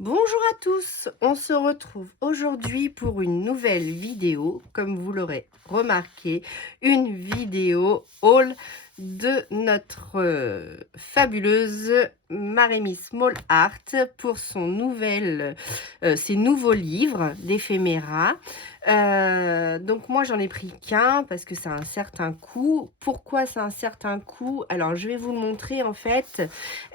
Bonjour à tous, on se retrouve aujourd'hui pour une nouvelle vidéo, comme vous l'aurez remarqué, une vidéo haul de notre fabuleuse Marémy Small Art pour ses nouveaux livres d'éphéméra. Donc moi j'en ai pris qu'un parce que ça a un certain coût. Pourquoi c'est un certain coût? Alors je vais vous le montrer en fait.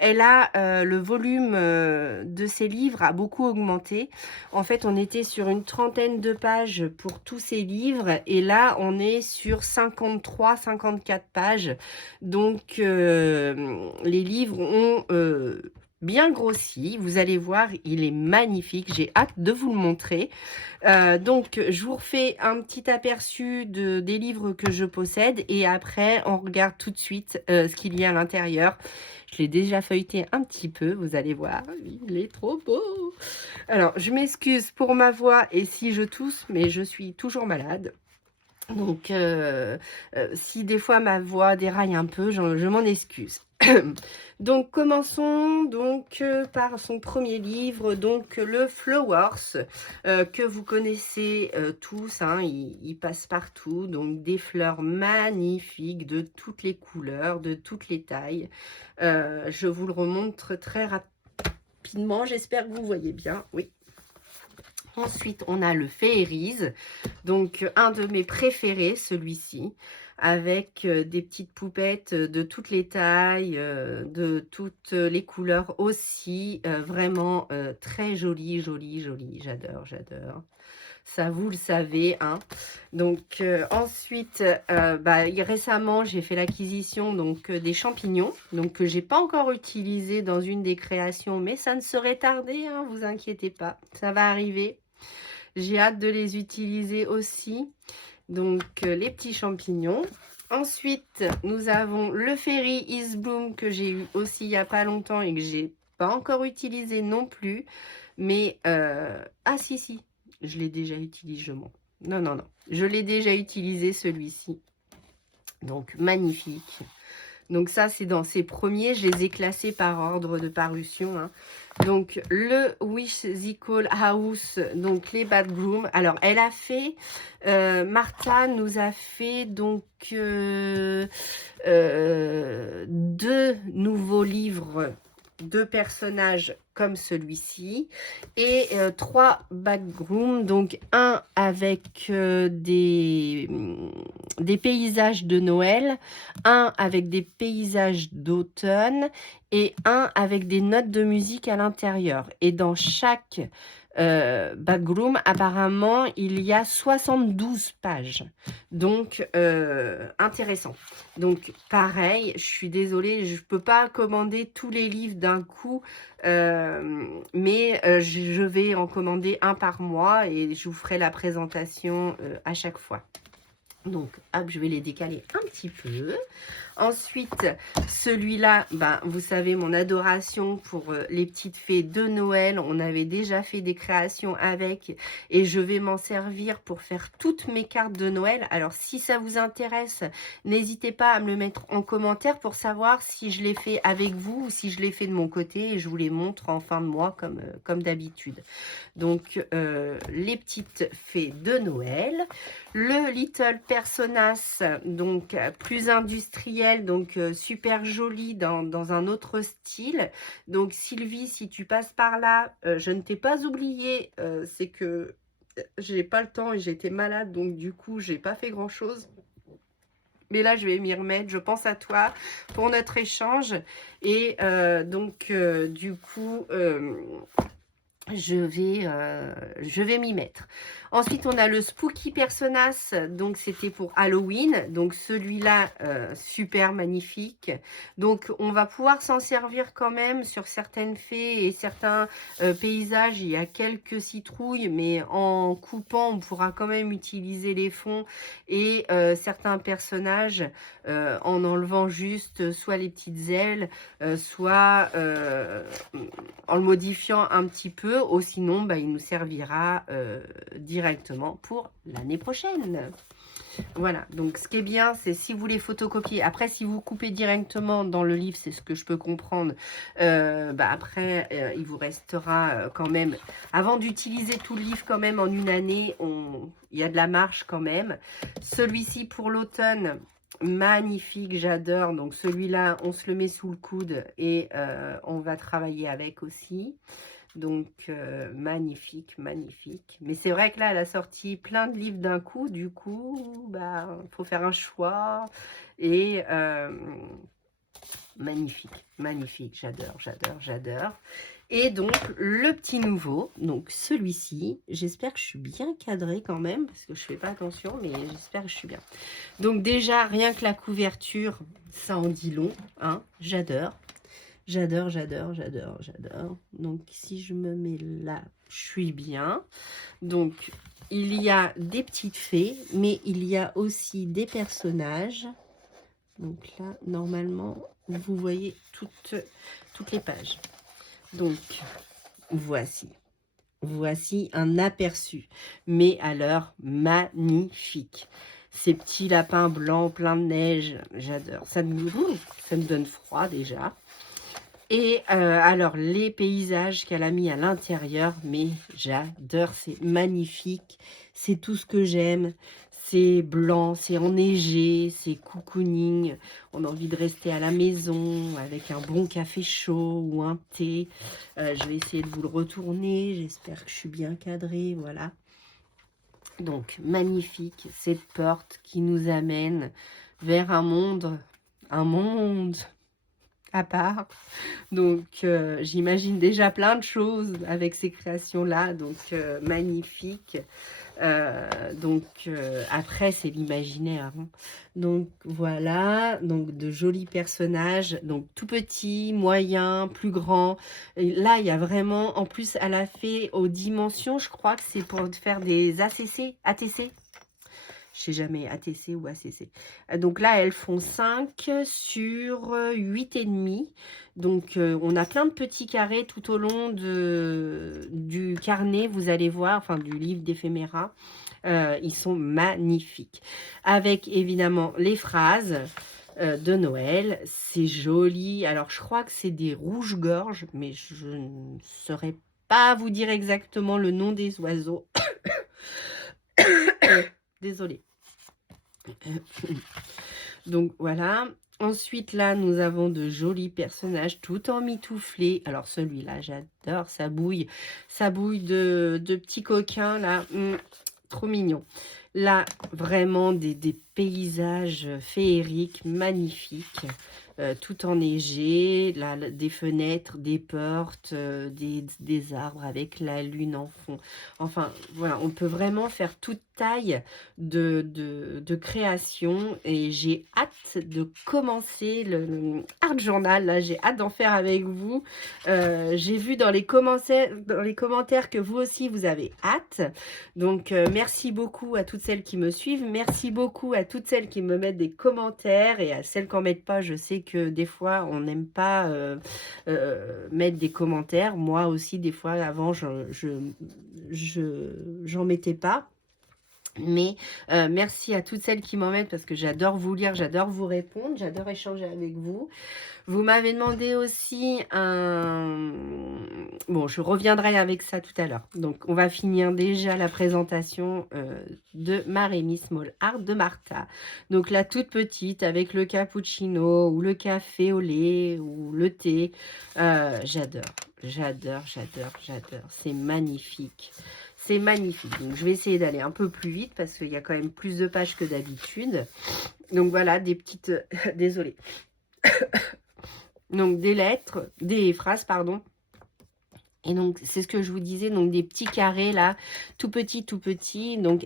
Le volume de ses livres a beaucoup augmenté. En fait, on était sur une trentaine de pages pour tous ces livres et là, on est sur 53-54 pages. Donc, les livres ont bien grossi. Vous allez voir, il est magnifique. J'ai hâte de vous le montrer. Donc, je vous refais un petit aperçu des livres que je possède et après, on regarde tout de suite ce qu'il y a à l'intérieur. Je l'ai déjà feuilleté un petit peu, vous allez voir, il est trop beau. Alors, je m'excuse pour ma voix et si je tousse, mais je suis toujours malade. Donc, si des fois ma voix déraille un peu, je m'en excuse. Donc, commençons donc par son premier livre, donc le Flowers, que vous connaissez tous, hein, il passe partout, donc des fleurs magnifiques de toutes les couleurs, de toutes les tailles. Je vous le remontre très rapidement, j'espère que vous voyez bien, oui. Ensuite, on a le Fairies, donc un de mes préférés, celui-ci, avec des petites poupettes de toutes les tailles, de toutes les couleurs aussi, vraiment très joli, joli, joli, j'adore, j'adore. Ça, vous le savez, hein. Donc, ensuite, récemment, j'ai fait l'acquisition des champignons, donc que j'ai pas encore utilisé dans une des créations, mais ça ne serait tardé, hein, vous inquiétez pas, ça va arriver. J'ai hâte de les utiliser aussi. Donc, les petits champignons. Ensuite, nous avons le Fairy Is Bloom que j'ai eu aussi il n'y a pas longtemps et que j'ai pas encore utilisé non plus. Mais, ah si, je l'ai déjà utilisé, je mens. Non, non, non. Je l'ai déjà utilisé celui-ci. Donc, magnifique. Donc ça, c'est dans ses premiers. Je les ai classés par ordre de parution, hein. Donc, le Whimsical House, donc les Bad Groom. Alors, elle a fait, Martha nous a fait donc deux nouveaux livres de personnages comme celui-ci et trois backrooms, donc un avec des paysages de Noël, un avec des paysages d'automne et un avec des notes de musique à l'intérieur. Et dans chaque backroom, apparemment, il y a 72 pages. Donc, intéressant. Donc, pareil, je suis désolée, je ne peux pas commander tous les livres d'un coup, mais je vais en commander un par mois et je vous ferai la présentation à chaque fois. Donc, hop, je vais les décaler un petit peu. Ensuite, celui-là, vous savez, mon adoration pour les petites fées de Noël. On avait déjà fait des créations avec et je vais m'en servir pour faire toutes mes cartes de Noël. Alors, si ça vous intéresse, n'hésitez pas à me le mettre en commentaire pour savoir si je l'ai fait avec vous ou si je l'ai fait de mon côté et je vous les montre en fin de mois comme d'habitude. Donc, les petites fées de Noël. Le Little Personas, donc plus industriel, donc super joli dans un autre style. Donc Sylvie, si tu passes par là, je ne t'ai pas oublié, c'est que j'ai pas le temps et j'ai été malade, donc du coup, j'ai pas fait grand-chose. Mais là, je vais m'y remettre. Je pense à toi pour notre échange. Et du coup, je vais m'y mettre. Ensuite, on a le Spooky Personas, donc c'était pour Halloween. Donc celui-là, super magnifique. Donc on va pouvoir s'en servir quand même sur certaines fées et certains paysages. Il y a quelques citrouilles, mais en coupant, on pourra quand même utiliser les fonds et certains personnages en enlevant juste soit les petites ailes, soit en le modifiant un petit peu, ou sinon il nous servira directement pour l'année prochaine. Voilà, donc ce qui est bien, c'est si vous les photocopiez. Après, si vous coupez directement dans le livre, c'est ce que je peux comprendre. Après, il vous restera quand même, avant d'utiliser tout le livre quand même en une année, il y a de la marge quand même. Celui-ci pour l'automne, magnifique, j'adore. Donc celui-là, on se le met sous le coude et on va travailler avec aussi. Donc, magnifique, magnifique. Mais c'est vrai que là, elle a sorti plein de livres d'un coup. Du coup, faut faire un choix. Et magnifique, magnifique. J'adore, j'adore, j'adore. Et donc, le petit nouveau, donc celui-ci, j'espère que je suis bien cadrée quand même, parce que je fais pas attention, mais j'espère que je suis bien. Donc déjà, rien que la couverture, ça en dit long, hein, j'adore. J'adore, j'adore, j'adore, j'adore. Donc, si je me mets là, je suis bien. Donc, il y a des petites fées, mais il y a aussi des personnages. Donc là, normalement, vous voyez toutes les pages. Donc, voici. Voici un aperçu. Mais alors, magnifique. Ces petits lapins blancs plein de neige, j'adore. Ça me donne froid déjà. Et alors, les paysages qu'elle a mis à l'intérieur, mais j'adore, c'est magnifique, c'est tout ce que j'aime, c'est blanc, c'est enneigé, c'est cocooning, on a envie de rester à la maison avec un bon café chaud ou un thé. Je vais essayer de vous le retourner, j'espère que je suis bien cadrée, voilà. Donc, magnifique, cette porte qui nous amène vers un monde à part. Donc, j'imagine déjà plein de choses avec ces créations-là. Donc, magnifique. Après, c'est l'imaginaire. Hein. Donc, voilà. Donc, de jolis personnages. Donc, tout petit, moyen, plus grand. Et là, il y a vraiment... En plus, elle a fait aux dimensions, je crois que c'est pour faire des ATC. Je sais jamais, ATC ou ACC. Donc là, elles font 5 sur 8,5. Donc, on a plein de petits carrés tout au long du carnet, vous allez voir, enfin du livre d'éphéméra. Ils sont magnifiques. Avec évidemment les phrases de Noël. C'est joli. Alors, je crois que c'est des rouges-gorges, mais je ne saurais pas vous dire exactement le nom des oiseaux. Désolée. Donc voilà. Ensuite, là, nous avons de jolis personnages tout en mitouflé. Alors, celui-là, j'adore. Ça bouille de petits coquins, là. Trop mignon. Là, vraiment des paysages féeriques, magnifiques. Tout enneigé, là, des fenêtres, des portes, des arbres avec la lune en fond. Enfin, voilà, on peut vraiment faire toute taille de création et j'ai hâte de commencer le Art Journal. Là, j'ai hâte d'en faire avec vous. J'ai vu dans les commentaires que vous aussi, vous avez hâte. Donc, merci beaucoup à toutes celles qui me suivent. Merci beaucoup à toutes celles qui me mettent des commentaires et à celles qui n'en mettent pas. Je sais que des fois, on n'aime pas mettre des commentaires. Moi aussi, des fois, avant, j'en mettais pas. Mais merci à toutes celles qui m'en mettent parce que j'adore vous lire, j'adore vous répondre, j'adore échanger avec vous. Vous m'avez demandé aussi un... Bon, je reviendrai avec ça tout à l'heure. Donc, on va finir déjà la présentation de ma Rémi Small Art de Martha. Donc, la toute petite avec le cappuccino ou le café au lait ou le thé. J'adore, j'adore, j'adore, j'adore. C'est magnifique. C'est magnifique. Donc, je vais essayer d'aller un peu plus vite parce qu'il y a quand même plus de pages que d'habitude. Donc, voilà, des petites... Désolée. Donc, des lettres, des phrases, pardon. Et donc, c'est ce que je vous disais, donc des petits carrés là, tout petits, tout petits. Donc,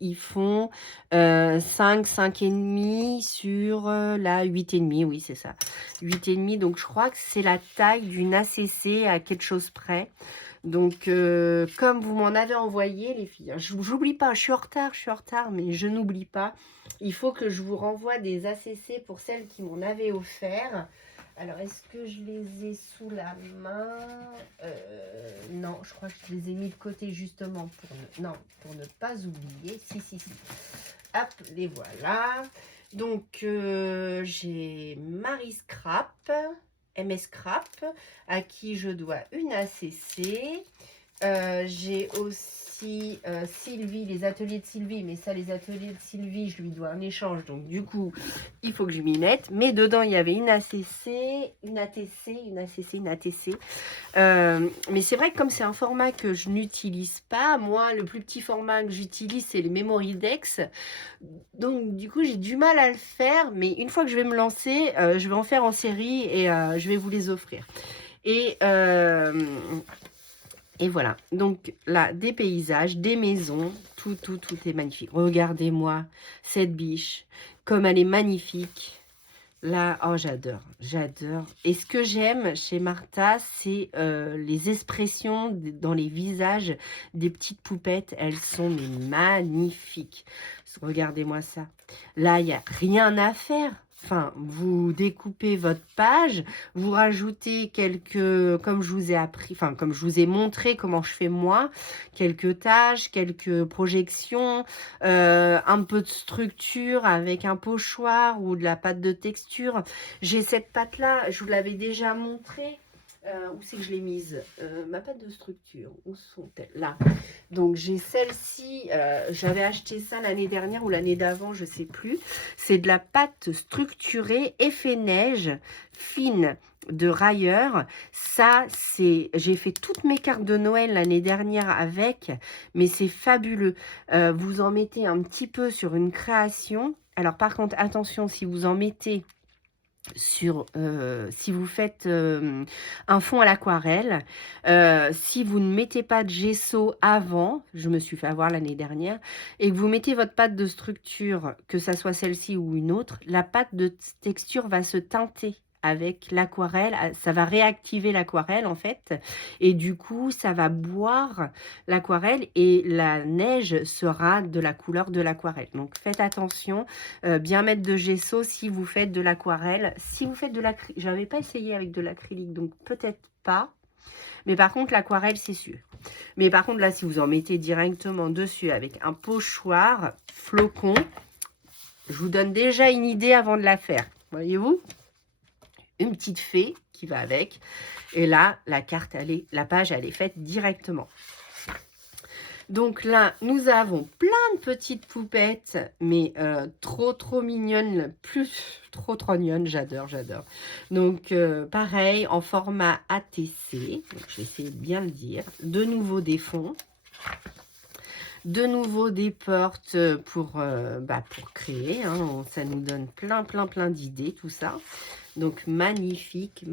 ils font 5, 5,5 sur la 8,5. Oui, c'est ça. 8,5. Donc, je crois que c'est la taille d'une ACC à quelque chose près. Donc, comme vous m'en avez envoyé, les filles, j'oublie pas, je suis en retard, mais je n'oublie pas. Il faut que je vous renvoie des ACC pour celles qui m'en avaient offert. Alors, est-ce que je les ai sous la main? Non, je crois que je les ai mis de côté justement pour ne pas oublier. Si. hop, les voilà. Donc, j'ai Marie Scrap, MS Scrap, à qui je dois une ACC. J'ai aussi Sylvie, les ateliers de Sylvie, mais ça, les ateliers de Sylvie, je lui dois un échange, donc du coup, il faut que je m'y mette. Mais dedans, il y avait une ACC, une ATC, une ACC, une ATC. Mais c'est vrai que comme c'est un format que je n'utilise pas, moi, le plus petit format que j'utilise, c'est les Memory Dex. Donc, du coup, j'ai du mal à le faire, mais une fois que je vais me lancer, je vais en faire en série et je vais vous les offrir. Et voilà, donc là, des paysages, des maisons, tout est magnifique. Regardez-moi cette biche, comme elle est magnifique. Là, oh, j'adore, j'adore. Et ce que j'aime chez Martha, c'est les expressions dans les visages des petites poupettes. Elles sont mais magnifiques. Regardez-moi ça. Là, il n'y a rien à faire. Enfin, vous découpez votre page, vous rajoutez quelques, comme je vous ai appris, enfin, comme je vous ai montré comment je fais moi, quelques tâches, quelques projections, un peu de structure avec un pochoir ou de la pâte de texture. J'ai cette pâte-là, je vous l'avais déjà montré. Où c'est que je l'ai mise ma pâte de structure, où sont-elles? Là. Donc j'ai celle-ci, j'avais acheté ça l'année dernière ou l'année d'avant, je ne sais plus. C'est de la pâte structurée effet neige fine de Rayer. Ça, c'est, j'ai fait toutes mes cartes de Noël l'année dernière avec, mais c'est fabuleux. Vous en mettez un petit peu sur une création. Alors par contre, attention, si vous en mettez sur, si vous faites un fond à l'aquarelle, si vous ne mettez pas de gesso avant, je me suis fait avoir l'année dernière, et que vous mettez votre pâte de structure, que ça soit celle-ci ou une autre, la pâte de texture va se teinter avec l'aquarelle, ça va réactiver l'aquarelle en fait, et du coup ça va boire l'aquarelle et la neige sera de la couleur de l'aquarelle. Donc faites attention, bien mettre de gesso si vous faites de l'aquarelle. Si vous faites de l'acrylique, j'avais pas essayé avec de l'acrylique, donc peut-être pas. Mais par contre, l'aquarelle, c'est sûr. Mais par contre, là, si vous en mettez directement dessus avec un pochoir, flocon, je vous donne déjà une idée avant de la faire. Voyez-vous? Une petite fée qui va avec. Et là, la carte, la page, elle est faite directement. Donc là, nous avons plein de petites poupettes, mais trop mignonnes, trop mignonnes, j'adore. Donc pareil, en format ATC, donc je vais essayer de bien le dire. De nouveau des fonds, de nouveau des portes pour créer, hein. Ça nous donne plein d'idées, tout ça. Donc magnifique.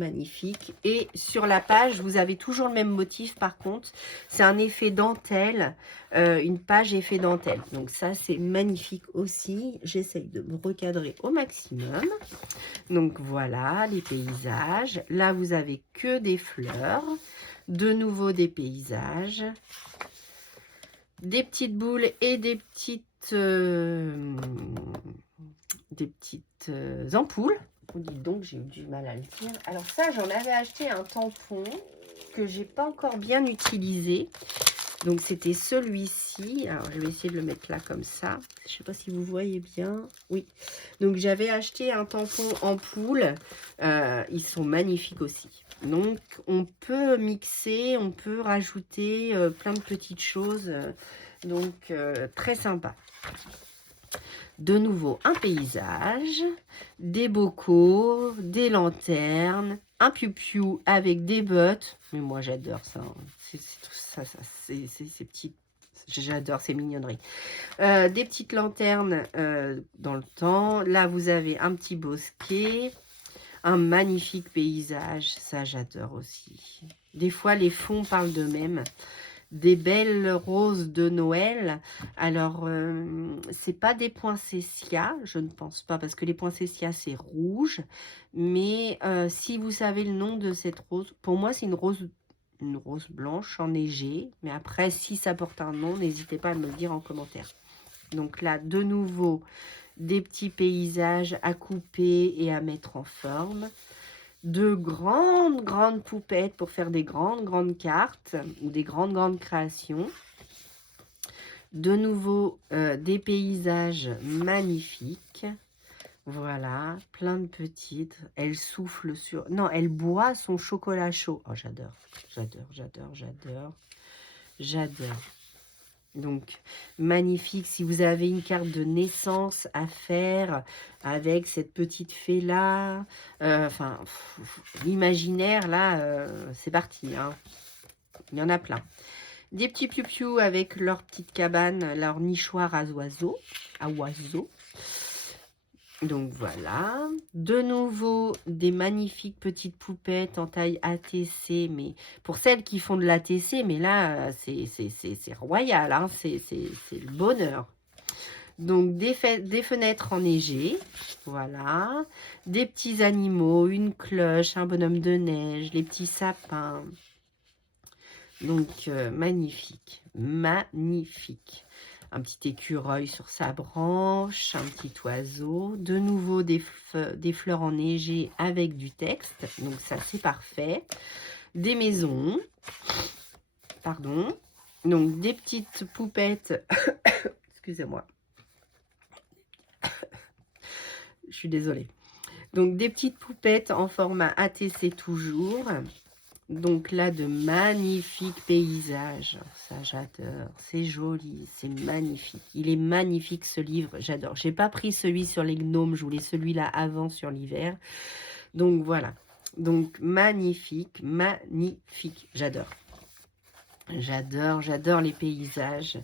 Et sur la page, vous avez toujours le même motif par contre. C'est un effet dentelle, une page effet dentelle. Donc ça, c'est magnifique aussi. J'essaye de me recadrer au maximum. Donc voilà, les paysages. Là, vous avez que des fleurs. De nouveau des paysages. Des petites boules et des petites ampoules. Dites donc, j'ai eu du mal à le dire. Alors ça, j'en avais acheté un tampon que j'ai pas encore bien utilisé. Donc c'était celui-ci. Alors je vais essayer de le mettre là comme ça. Je sais pas si vous voyez bien. Oui. Donc j'avais acheté un tampon ampoule. Ils sont magnifiques aussi. Donc on peut mixer, on peut rajouter plein de petites choses. Donc très sympa. De nouveau, un paysage, des bocaux, des lanternes, un piou-piou avec des bottes. Mais moi, j'adore ça. C'est tout ça, ces petites... J'adore ces mignonneries. Des petites lanternes dans le temps. Là, vous avez un petit bosquet. Un magnifique paysage. Ça, j'adore aussi. Des fois, les fonds parlent d'eux-mêmes. Des belles roses de Noël. Alors, c'est pas des poinsettias, je ne pense pas, parce que les poinsettias, c'est rouge. Mais si vous savez le nom de cette rose, pour moi, c'est une rose blanche enneigée. Mais après, si ça porte un nom, n'hésitez pas à me le dire en commentaire. Donc là, de nouveau, des petits paysages à couper et à mettre en forme. De grandes poupettes pour faire des grandes cartes ou des grandes créations. De nouveau, des paysages magnifiques. Voilà, plein de petites. Elle souffle sur... Non, elle boit son chocolat chaud. Oh, j'adore, j'adore, j'adore, j'adore, j'adore. Donc, magnifique. Si vous avez une carte de naissance à faire avec cette petite fée-là, enfin, l'imaginaire, là, c'est parti. Hein. Il y en a plein. Des petits piou-piou avec leur petite cabane, leur nichoir à oiseaux. Donc voilà, de nouveau des magnifiques petites poupettes en taille ATC, mais pour celles qui font de l'ATC, mais là c'est royal, hein, c'est le bonheur. Donc des fenêtres enneigées, voilà, des petits animaux, une cloche, un bonhomme de neige, les petits sapins. Donc magnifique, magnifique. Un petit écureuil sur sa branche, un petit oiseau, de nouveau des fleurs enneigées avec du texte, donc ça c'est parfait. Des maisons, pardon, donc des petites poupettes, excusez-moi, je suis désolée. Donc des petites poupettes en format ATC toujours. Donc là, de magnifiques paysages. Ça, j'adore. C'est joli, c'est magnifique. Il est magnifique, ce livre. J'adore. J'ai pas pris celui sur les gnomes. Je voulais celui-là avant sur l'hiver. Donc, voilà. Donc, magnifique, magnifique. J'adore. J'adore, j'adore les paysages.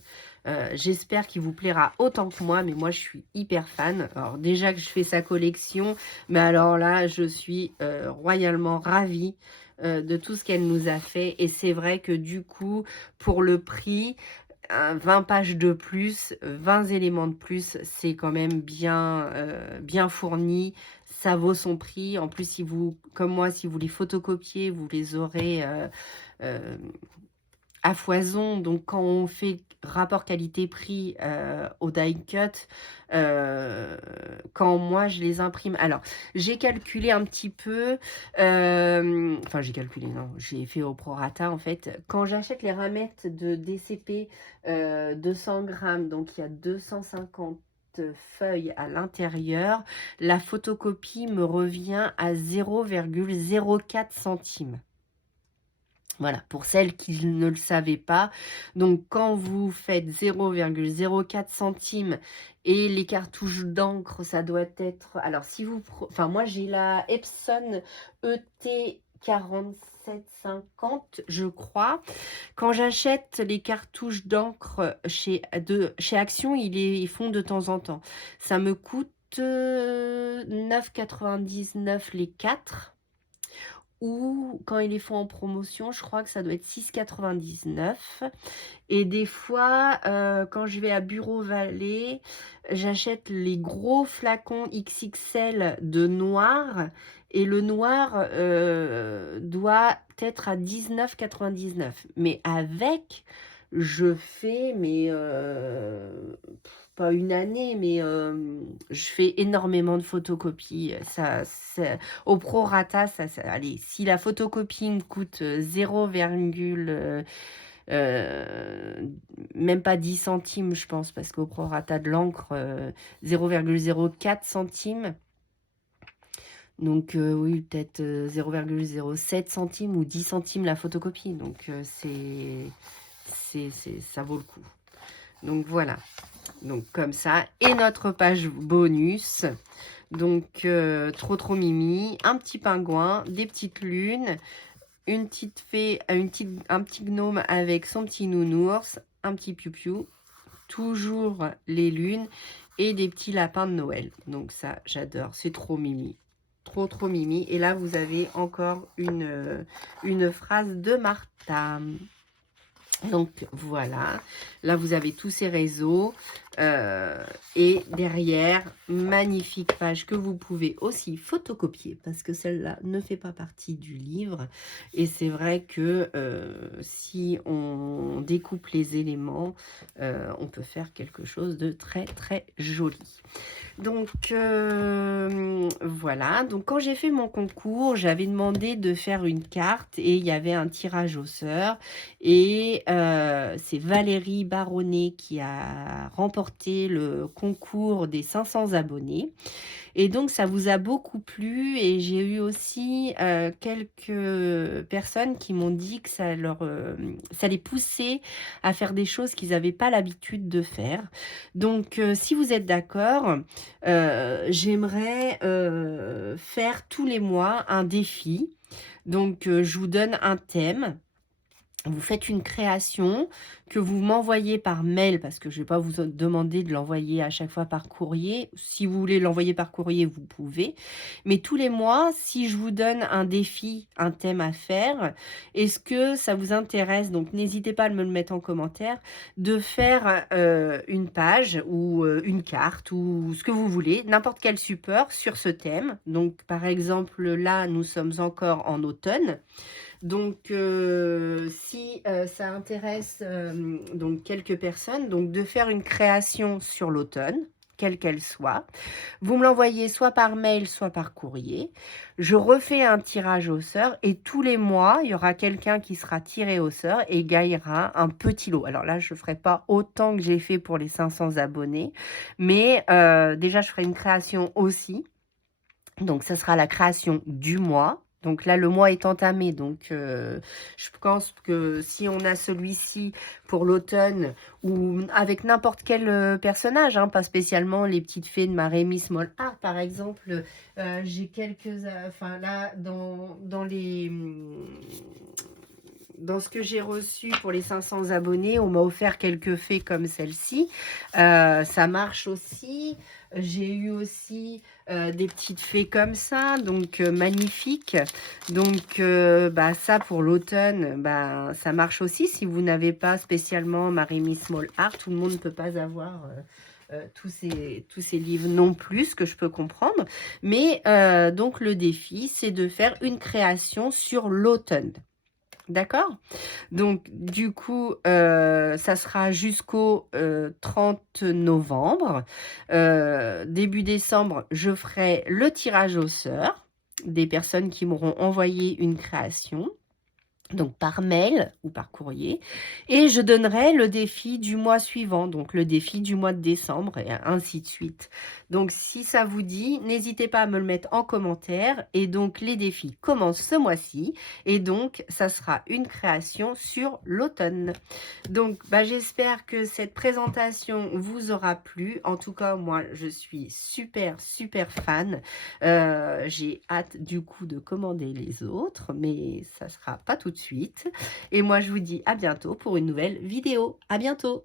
J'espère qu'il vous plaira autant que moi, mais moi je suis hyper fan. Alors déjà que je fais sa collection, mais alors là je suis royalement ravie de tout ce qu'elle nous a fait. Et c'est vrai que du coup, pour le prix, 20 pages de plus, 20 éléments de plus, c'est quand même bien, bien fourni. Ça vaut son prix. En plus, si vous, comme moi, si vous les photocopiez, vous les aurez... à foison. Donc quand on fait rapport qualité-prix au die cut, quand moi je les imprime, alors j'ai calculé un petit peu, enfin j'ai calculé, non, j'ai fait au prorata en fait. Quand j'achète les ramettes de DCP 200 grammes, donc il y a 250 feuilles à l'intérieur, la photocopie me revient à 0,04 centimes. Voilà, pour celles qui ne le savaient pas. Donc, quand vous faites 0,04 centimes et les cartouches d'encre, ça doit être... Alors, si vous... Enfin, moi, j'ai la Epson ET 4750, je crois. Quand j'achète les cartouches d'encre chez Action, ils font de temps en temps. Ça me coûte 9,99 les 4. Ou quand ils les font en promotion, je crois que ça doit être 6,99. Et des fois, quand je vais à Bureau Vallée, j'achète les gros flacons XXL de noir. Et le noir doit être à 19,99. Mais avec, je fais, mais pas une année, mais je fais énormément de photocopies. Au prorata, allez, si la photocopie me coûte 0, même pas 10 centimes, je pense, parce qu'au prorata de l'encre, 0,04 centimes. Donc oui, peut-être 0,07 centimes ou 10 centimes la photocopie. Donc ça vaut le coup. Donc voilà. Donc comme ça. Et notre page bonus. Donc trop mimi. Un petit pingouin, des petites lunes, une petite fée, un petit gnome avec son petit nounours, un petit piou-piou, toujours les lunes et des petits lapins de Noël. Donc ça, j'adore. C'est trop mimi. Trop mimi. Et là, vous avez encore une phrase de Martha. Donc voilà, là vous avez tous ces réseaux et derrière, magnifique page que vous pouvez aussi photocopier parce que celle-là ne fait pas partie du livre. Et c'est vrai que si on découpe les éléments, on peut faire quelque chose de très joli. Donc voilà, donc quand j'ai fait mon concours, j'avais demandé de faire une carte et il y avait un tirage au sort et c'est Valérie Baronnet qui a remporté le concours des 500 abonnés. Et donc, ça vous a beaucoup plu et j'ai eu aussi quelques personnes qui m'ont dit que ça les poussait à faire des choses qu'ils n'avaient pas l'habitude de faire. Donc, si vous êtes d'accord, j'aimerais faire tous les mois un défi. Donc, je vous donne un thème. Vous faites une création que vous m'envoyez par mail, parce que je ne vais pas vous demander de l'envoyer à chaque fois par courrier. Si vous voulez l'envoyer par courrier, vous pouvez. Mais tous les mois, si je vous donne un défi, un thème à faire, est-ce que ça vous intéresse? Donc, n'hésitez pas à me le mettre en commentaire, de faire une page ou une carte ou ce que vous voulez, n'importe quel support sur ce thème. Donc, par exemple, là, nous sommes encore en automne. Donc, si ça intéresse donc quelques personnes, donc de faire une création sur l'automne, quelle qu'elle soit, vous me l'envoyez soit par mail, soit par courrier. Je refais un tirage au sort et tous les mois, il y aura quelqu'un qui sera tiré au sort et gagnera un petit lot. Alors là, je ne ferai pas autant que j'ai fait pour les 500 abonnés, mais déjà, je ferai une création aussi. Donc, ça sera la création du mois. Donc là, le mois est entamé. Donc, je pense que si on a celui-ci pour l'automne ou avec n'importe quel personnage, hein, pas spécialement les petites fées de ma Rémi Small Art, par exemple, j'ai quelques... Enfin là, dans ce que j'ai reçu pour les 500 abonnés, on m'a offert quelques fées comme celle-ci. Ça marche aussi. J'ai eu aussi des petites fées comme ça, donc magnifiques. Donc, bah, ça pour l'automne, bah, ça marche aussi. Si vous n'avez pas spécialement Marie Small Art, tout le monde ne peut pas avoir... tous ces livres non plus, ce que je peux comprendre. Mais donc le défi, c'est de faire une création sur l'automne. D'accord? Donc, du coup, ça sera jusqu'au 30 novembre. Début décembre, je ferai le tirage au sort des personnes qui m'auront envoyé une création. Donc par mail ou par courrier, et je donnerai le défi du mois suivant, donc le défi du mois de décembre, et ainsi de suite. Donc si ça vous dit, n'hésitez pas à me le mettre en commentaire, et donc les défis commencent ce mois-ci, et donc ça sera une création sur l'automne. Donc bah, j'espère que cette présentation vous aura plu. En tout cas, moi je suis super fan. J'ai hâte du coup de commander les autres, mais ça sera pas tout de suite. Et moi, je vous dis à bientôt pour une nouvelle vidéo. À bientôt!